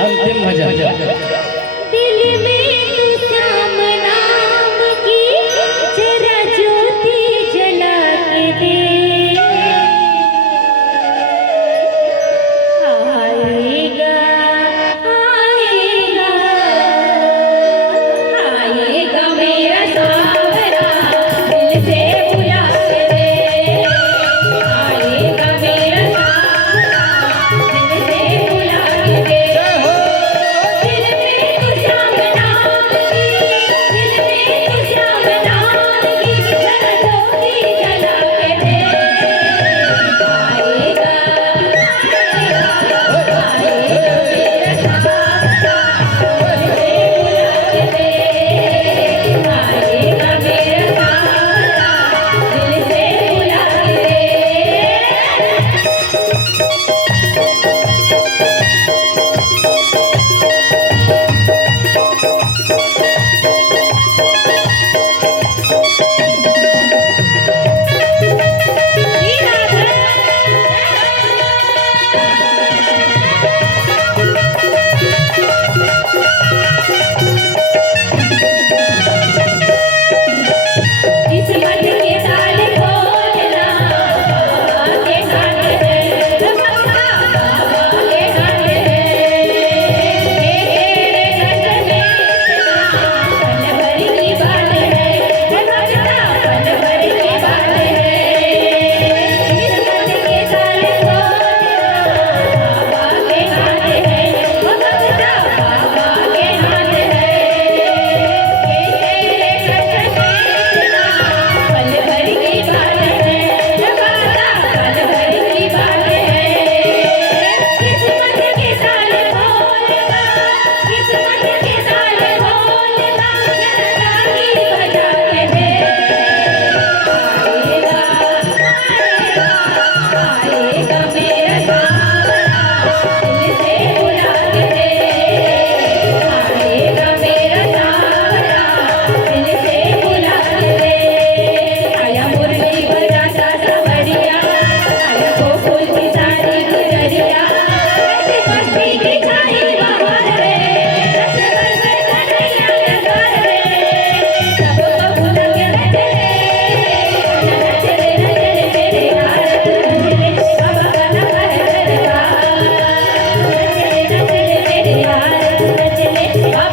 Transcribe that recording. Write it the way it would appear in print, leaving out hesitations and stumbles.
अंतिम भजन। दिल में तू श्याम नाम की जरा ज्योति जला के दे, आएगा आएगा आएगा मेरा सावरा, दिल से बुला के दे, आएगा मेरा सावरा, दिल से बुला के दे। दिल में तू श्याम नाम की, दिल में तू श्याम नाम की जरा ज्योति जला के दे, आएगा किस्मत के ताले खोलना, बाबा के हाथ है, बाबा के हाथ है, तेरे घर में पल भर की बात है, भगता पल भर की बात है। किस्मत के ताले खोलना, बाबा के हाथ है, भगता बाबा के हाथ है, तेरे घर में पल भर की बात है, भगता पल भर की बात है। किस्मत के ताले खोलना, किस्मत के ताले खोलना, जरा ताली बजा के दे, आएगा आएगा आएगा मेरा सावरा, दिल से बुला के दे, आएगा मेरा सावरा, दिल से बुला के दे। आया मुरली बजाता सावरिया, आया गोकुल की सारी गुजरिया, ऐसी मस्ती की छाई बहार रे, रस बरसे कन्हैया के द्वार रे, सबको भुला के नचले, नचले नचले मेरे यार, नचले बाबा का नगर दरबार, नचले नचले मेरे यार, नचले बाबा